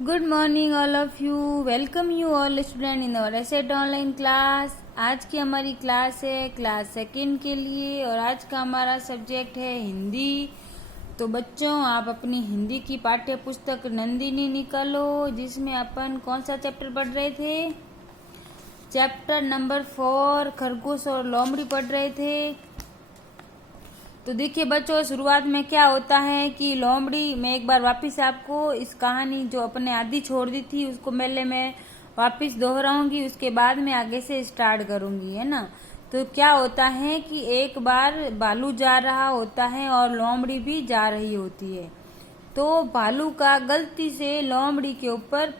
Good morning all of you. Welcome you all student in our asset online class. आज की हमारी class है class second के लिए और आज का हमारा सब्जेक्ट है हिंदी। तो बच्चों, आप अपनी हिंदी की पाठ्य पुस्तक नंदिनी निकालो, जिसमें अपन कौन सा चैप्टर पढ़ रहे थे? चैप्टर नंबर 4 खरगोश और लोमड़ी पढ़ रहे थे। तो देखिए बच्चों, शुरुआत में क्या होता है कि लोमड़ी, मैं एक बार वापस आपको इस कहानी जो अपने आधी छोड़ दी थी उसको पहले मैं वापस दोहराऊंगी, उसके बाद में आगे से स्टार्ट करूंगी, है ना। तो क्या होता है कि एक बार भालू जा रहा होता है और लोमड़ी भी जा रही होती है। तो भालू का गलती से लोमड़ी के ऊपर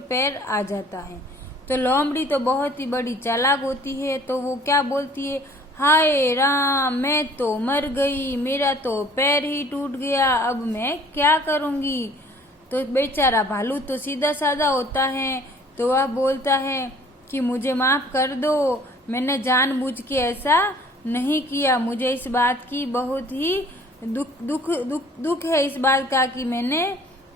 पैर आ जाता है। तो लोमड़ी तो बहुत ही बड़ी चालाक होती है, तो वो क्या बोलती है, हाय राम, मैं तो मर गई, मेरा तो पैर ही टूट गया, अब मैं क्या करूंगी। तो बेचारा भालू तो सीधा साधा होता है, तो वह बोलता है कि मुझे माफ कर दो, मैंने जानबूझ के ऐसा नहीं किया, मुझे इस बात की बहुत ही दुख है इस बात का कि मैंने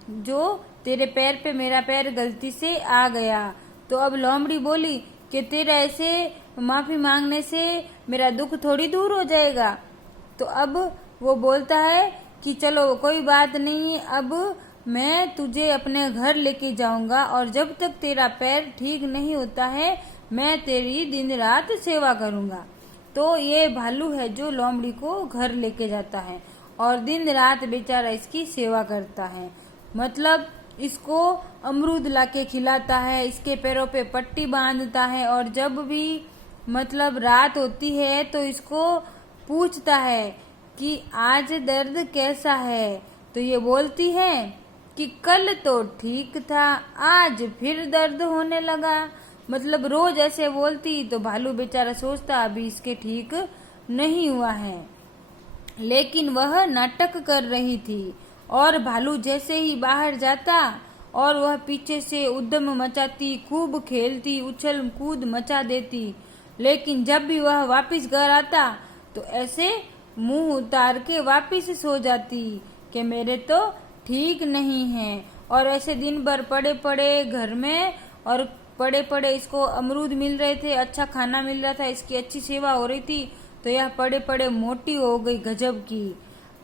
जो तेरे पैर पे मेरा पैर गलती से आ गया। तो अब लोमड़ी बोली कि तेरा ऐसे माफी मांगने से मेरा दुख थोड़ी दूर हो जाएगा। तो अब वो बोलता है कि चलो कोई बात नहीं, अब मैं तुझे अपने घर लेके जाऊंगा और जब तक तेरा पैर ठीक नहीं होता है मैं तेरी दिन रात सेवा करूंगा। तो ये भालू है जो लोमड़ी को घर लेके जाता है और दिन रात बेचारा इसकी सेवा करता है। मतलब इसको अमरूद लाके खिलाता है, इसके पैरों पे पट्टी बांधता है और जब भी मतलब रात होती है तो इसको पूछता है कि आज दर्द कैसा है। तो ये बोलती है कि कल तो ठीक था, आज फिर दर्द होने लगा। मतलब रोज ऐसे बोलती, तो भालू बेचारा सोचता अभी इसके ठीक नहीं हुआ है, लेकिन वह नाटक कर रही थी। और भालू जैसे ही बाहर जाता और वह पीछे से उद्यम मचाती, खूब खेलती, उछल कूद मचा देती, लेकिन जब भी वह वापस घर आता तो ऐसे मुंह उतार के वापस सो जाती कि मेरे तो ठीक नहीं है। और ऐसे दिन भर पड़े पड़े घर में और पड़े पड़े इसको अमरूद मिल रहे थे, अच्छा खाना मिल रहा था, इसकी अच्छी सेवा हो रही थी, तो यह पड़े पड़े मोटी हो गई गजब की।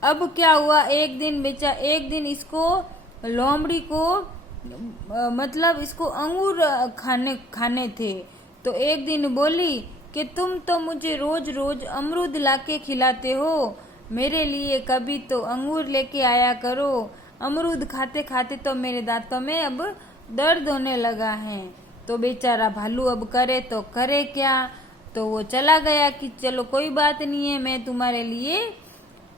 अब क्या हुआ, एक दिन इसको लोमड़ी को मतलब इसको अंगूर खाने थे। तो एक दिन बोली कि तुम तो मुझे रोज रोज अमरूद लाके खिलाते हो, मेरे लिए कभी तो अंगूर लेके आया करो। अमरूद खाते खाते तो मेरे दांतों में अब दर्द होने लगा है। तो बेचारा भालू अब करे तो करे क्या। तो वो चला गया कि चलो कोई बात नहीं है, मैं तुम्हारे लिए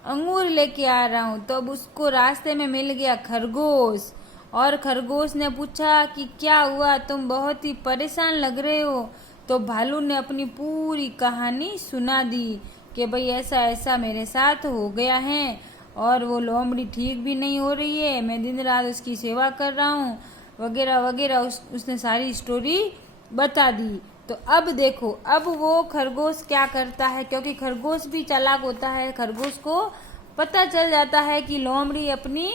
अंगूर लेके आ रहा हूँ। तो अब उसको रास्ते में मिल गया खरगोश, और खरगोश ने पूछा कि क्या हुआ, तुम बहुत ही परेशान लग रहे हो। तो भालू ने अपनी पूरी कहानी सुना दी कि भाई ऐसा ऐसा मेरे साथ हो गया है और वो लोमड़ी ठीक भी नहीं हो रही है, मैं दिन रात उसकी सेवा कर रहा हूँ, वगैरह वगैरह। उसने सारी स्टोरी बता दी। तो अब देखो, अब वो खरगोश क्या करता है, क्योंकि खरगोश भी चालाक होता है, खरगोश को पता चल जाता है कि लोमड़ी अपनी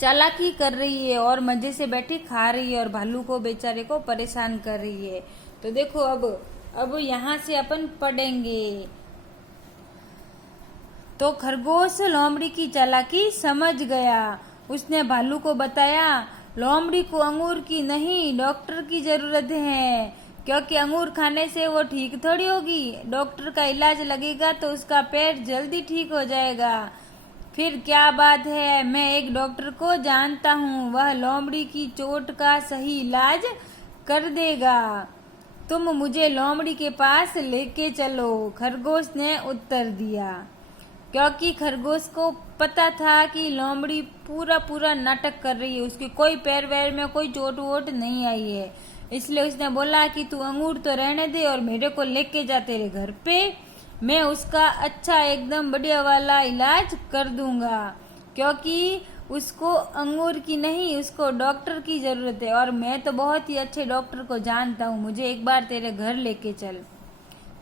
चालाकी कर रही है और मजे से बैठी खा रही है और भालू को बेचारे को परेशान कर रही है। तो देखो अब यहाँ से अपन पढ़ेंगे। तो खरगोश लोमड़ी की चालाकी समझ गया। उसने भालू को बताया, लोमड़ी को अंगूर की नहीं डॉक्टर की जरूरत है, क्योंकि अंगूर खाने से वो ठीक थोड़ी होगी, डॉक्टर का इलाज लगेगा तो उसका पैर जल्दी ठीक हो जाएगा। फिर क्या बात है, मैं एक डॉक्टर को जानता हूँ, वह लोमड़ी की चोट का सही इलाज कर देगा, तुम मुझे लोमड़ी के पास लेके चलो। खरगोश ने उत्तर दिया, क्योंकि खरगोश को पता था कि लोमड़ी पूरा नाटक कर रही है, उसकी कोई पैर वैर में कोई चोट वोट नहीं आई है। इसलिए उसने बोला कि तू अंगूर तो रहने दे और मेरे को लेके जा तेरे घर पे, मैं उसका अच्छा एकदम बढ़िया वाला इलाज कर दूंगा, क्योंकि उसको अंगूर की नहीं, उसको डॉक्टर की जरूरत है और मैं तो बहुत ही अच्छे डॉक्टर को जानता हूँ, मुझे एक बार तेरे घर लेके चल।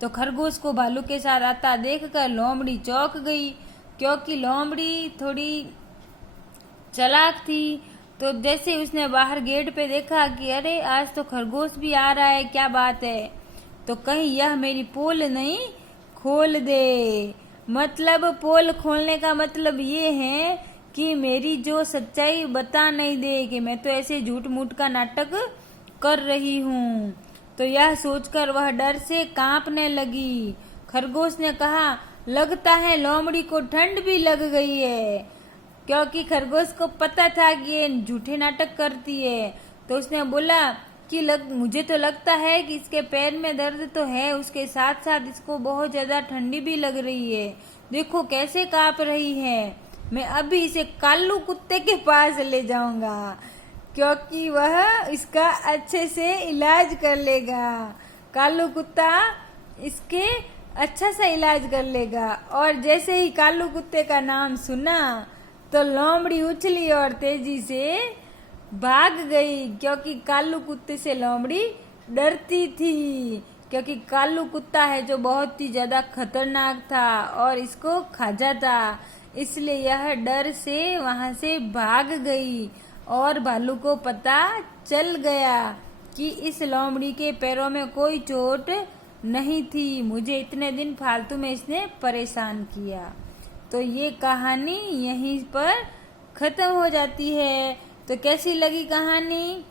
तो खरगोश को भालू के साथ आता देखकर लोमड़ी चौंक गई, क्योंकि लोमड़ी थोड़ी चालाक थी। तो जैसे ही उसने बाहर गेट पे देखा कि अरे आज तो खरगोश भी आ रहा है, क्या बात है, तो कहीं यह मेरी पोल नहीं खोल दे। मतलब पोल खोलने का मतलब ये है कि मेरी जो सच्चाई बता नहीं दे कि मैं तो ऐसे झूठ मूठ का नाटक कर रही हूँ। तो यह सोचकर वह डर से कांपने लगी। खरगोश ने कहा, लगता है लोमड़ी को ठंड भी लग गई है, क्योंकि खरगोश को पता था कि ये झूठे नाटक करती है। तो उसने बोला कि मुझे तो लगता है कि इसके पैर में दर्द तो है, उसके साथ साथ इसको बहुत ज्यादा ठंडी भी लग रही है। देखो कैसे कांप रही है। मैं अभी इसे कालू कुत्ते के पास ले जाऊंगा, क्योंकि वह इसका अच्छे से इलाज कर लेगा। कालू कुत्ता इसके अच्छा सा इलाज कर लेगा। और जैसे ही कालू कुत्ते का नाम सुना तो लोमड़ी उछली और तेजी से भाग गई, क्योंकि कालू कुत्ते से लोमड़ी डरती थी, क्योंकि कालू कुत्ता है जो बहुत ही ज्यादा खतरनाक था और इसको खा जाता। इसलिए यह डर से वहां से भाग गई। और भालू को पता चल गया कि इस लोमड़ी के पैरों में कोई चोट नहीं थी, मुझे इतने दिन फालतू में इसने परेशान किया। तो ये कहानी यहीं पर खत्म हो जाती है। तो कैसी लगी कहानी?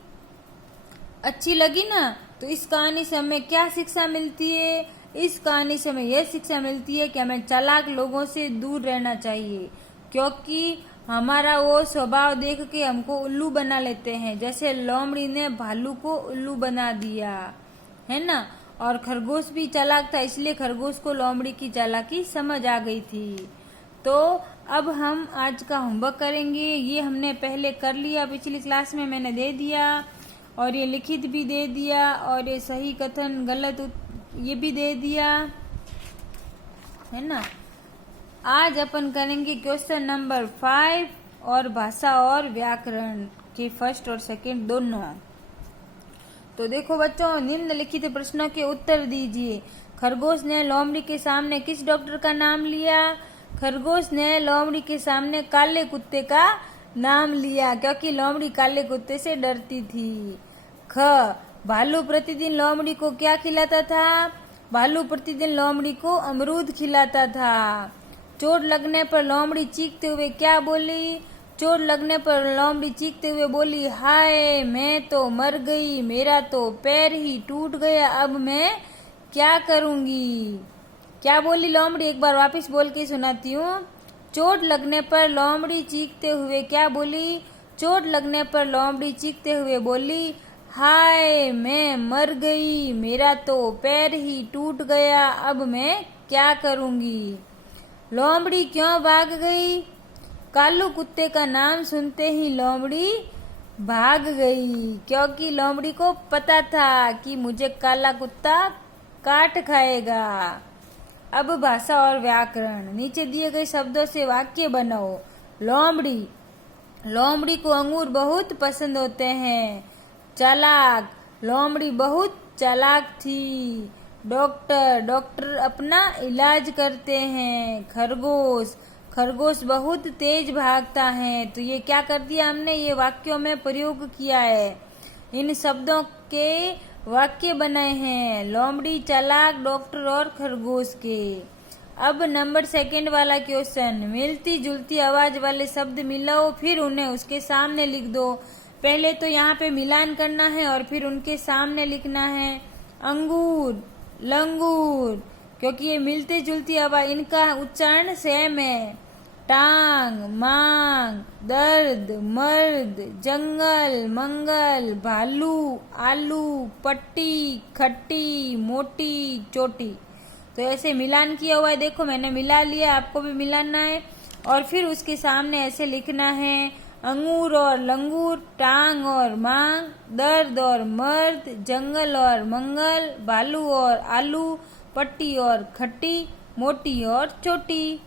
अच्छी लगी ना? तो इस कहानी से हमें क्या शिक्षा मिलती है? इस कहानी से हमें यह शिक्षा मिलती है कि हमें चालाक लोगों से दूर रहना चाहिए, क्योंकि हमारा वो स्वभाव देख के हमको उल्लू बना लेते हैं। जैसे लोमड़ी ने भालू को उल्लू बना दिया है ना। और खरगोश भी चालाक था, इसलिए खरगोश को लोमड़ी की चालाकी समझ आ गई थी। तो अब हम आज का होमवर्क करेंगे। ये हमने पहले कर लिया, पिछली क्लास में मैंने दे दिया, और ये लिखित भी दे दिया, और ये सही कथन गलत ये भी दे दिया है ना। आज अपन करेंगे क्वेश्चन नंबर 5 और भाषा और व्याकरण के फर्स्ट और सेकंड दोनों। तो देखो बच्चों, निम्नलिखित प्रश्नों के उत्तर दीजिए। खरगोश ने लोमड़ी के सामने किस डॉक्टर का नाम लिया? खरगोश ने लोमड़ी के सामने काले कुत्ते का नाम लिया, क्योंकि लोमड़ी काले कुत्ते से डरती थी। ख, भालू प्रतिदिन लोमड़ी को क्या खिलाता था? भालू प्रतिदिन लोमड़ी को अमरूद खिलाता था। चोट लगने पर लोमड़ी चीखते हुए क्या बोली? चोट लगने पर लोमड़ी चीखते हुए बोली, हाय मैं तो मर गई, मेरा तो पैर ही टूट गया, अब मैं क्या करूंगी? क्या बोली लोमड़ी? एक बार वापस बोल के सुनाती हूँ। चोट लगने पर लोमड़ी चीखते हुए क्या बोली? चोट लगने पर लोमड़ी चीखते हुए बोली, हाय मैं मर गई, मेरा तो पैर ही टूट गया, अब मैं क्या करूंगी? लोमड़ी क्यों भाग गई? कालू कुत्ते का नाम सुनते ही लोमड़ी भाग गई, क्योंकि लोमड़ी को पता था कि मुझे काला कुत्ता काट खाएगा। अब भाषा और व्याकरण। नीचे दिए गए शब्दों से वाक्य बनाओ। लोमड़ी, लोमड़ी को अंगूर बहुत पसंद होते हैं। चालाक, लोमड़ी बहुत चालाक थी। डॉक्टर, डॉक्टर अपना इलाज करते हैं। खरगोश, खरगोश बहुत तेज भागता है। तो ये क्या कर दिया हमने? ये वाक्यों में प्रयोग किया है। इन शब्दों के वाक्य बनाए हैं, लोमड़ी, चालाक, डॉक्टर और खरगोश के। अब नंबर सेकंड वाला क्वेश्चन, मिलती जुलती आवाज वाले शब्द मिलाओ, फिर उन्हें उसके सामने लिख दो। पहले तो यहाँ पे मिलान करना है और फिर उनके सामने लिखना है। अंगूर, लंगूर, क्योंकि ये मिलते जुलती आवाज, इनका उच्चारण सेम है। टांग, मांग, दर्द, मर्द, जंगल, मंगल, भालू, आलू, पट्टी, खट्टी, मोटी, चोटी। तो ऐसे मिलान किया हुआ है, देखो मैंने मिला लिया, आपको भी मिलाना है। और फिर उसके सामने ऐसे लिखना है, अंगूर और लंगूर, टांग और मांग, दर्द और मर्द, जंगल और मंगल, भालू और आलू, पट्टी और खट्टी, मोटी और छोटी।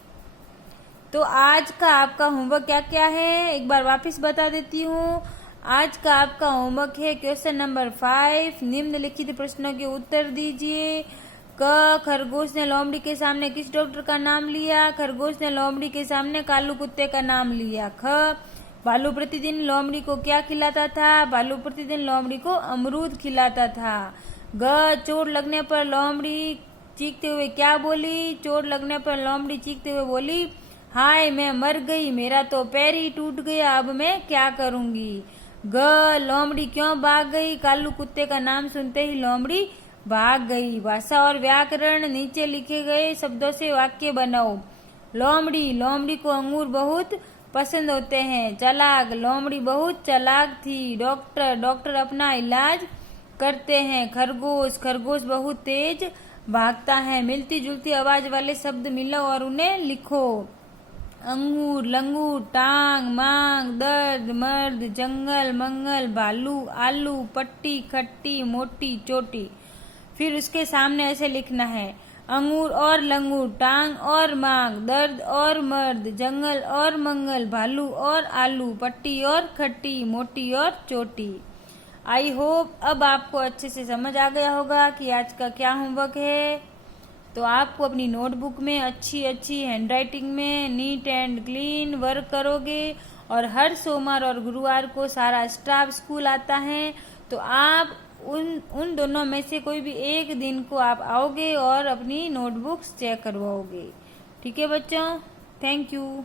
तो आज का आपका होमवर्क क्या क्या है एक बार वापस बता देती हूँ। आज का आपका होमवर्क है क्वेश्चन नंबर 5, निम्नलिखित प्रश्नों के उत्तर दीजिए। क, खरगोश ने लोमड़ी के सामने किस डॉक्टर का नाम लिया? खरगोश ने लोमड़ी के सामने कालू कुत्ते का नाम लिया। ख, भालू प्रतिदिन लोमड़ी को क्या खिलाता था? भालू प्रतिदिन लोमड़ी को अमरूद खिलाता था। ग, चोट लगने पर लोमड़ी चीखते हुए क्या बोली? चोट लगने पर लोमड़ी चीखते हुए बोली, हाय मैं मर गई, मेरा तो पैर ही टूट गया, अब मैं क्या करूंगी। ग, लोमड़ी क्यों भाग गई? कालू कुत्ते का नाम सुनते ही लोमड़ी भाग गई। भाषा और व्याकरण, नीचे लिखे गए शब्दों से वाक्य बनाओ। लोमड़ी, लोमड़ी को अंगूर बहुत पसंद होते हैं। चालाक, लोमड़ी बहुत चालाक थी। डॉक्टर, डॉक्टर अपना इलाज करते हैं। खरगोश, खरगोश बहुत तेज भागता है। मिलती जुलती आवाज वाले शब्द मिलो और उन्हें लिखो। अंगूर, लंगूर, टांग, मांग, दर्द, मर्द, जंगल, मंगल, भालू, आलू, पट्टी, खट्टी, मोटी, चोटी। फिर उसके सामने ऐसे लिखना है, अंगूर और लंगूर, टांग और मांग, दर्द और मर्द, जंगल और मंगल, भालू और आलू, पट्टी और खट्टी, मोटी और चोटी। आई होप अब आपको अच्छे से समझ आ गया होगा कि आज का क्या होमवर्क है। तो आपको अपनी नोटबुक में अच्छी अच्छी हैंडराइटिंग में नीट एंड क्लीन वर्क करोगे और हर सोमवार और गुरुवार को सारा स्टाफ स्कूल आता है, तो आप उन दोनों में से कोई भी एक दिन को आप आओगे और अपनी नोटबुक्स चेक करवाओगे। ठीक है बच्चों, थैंक यू।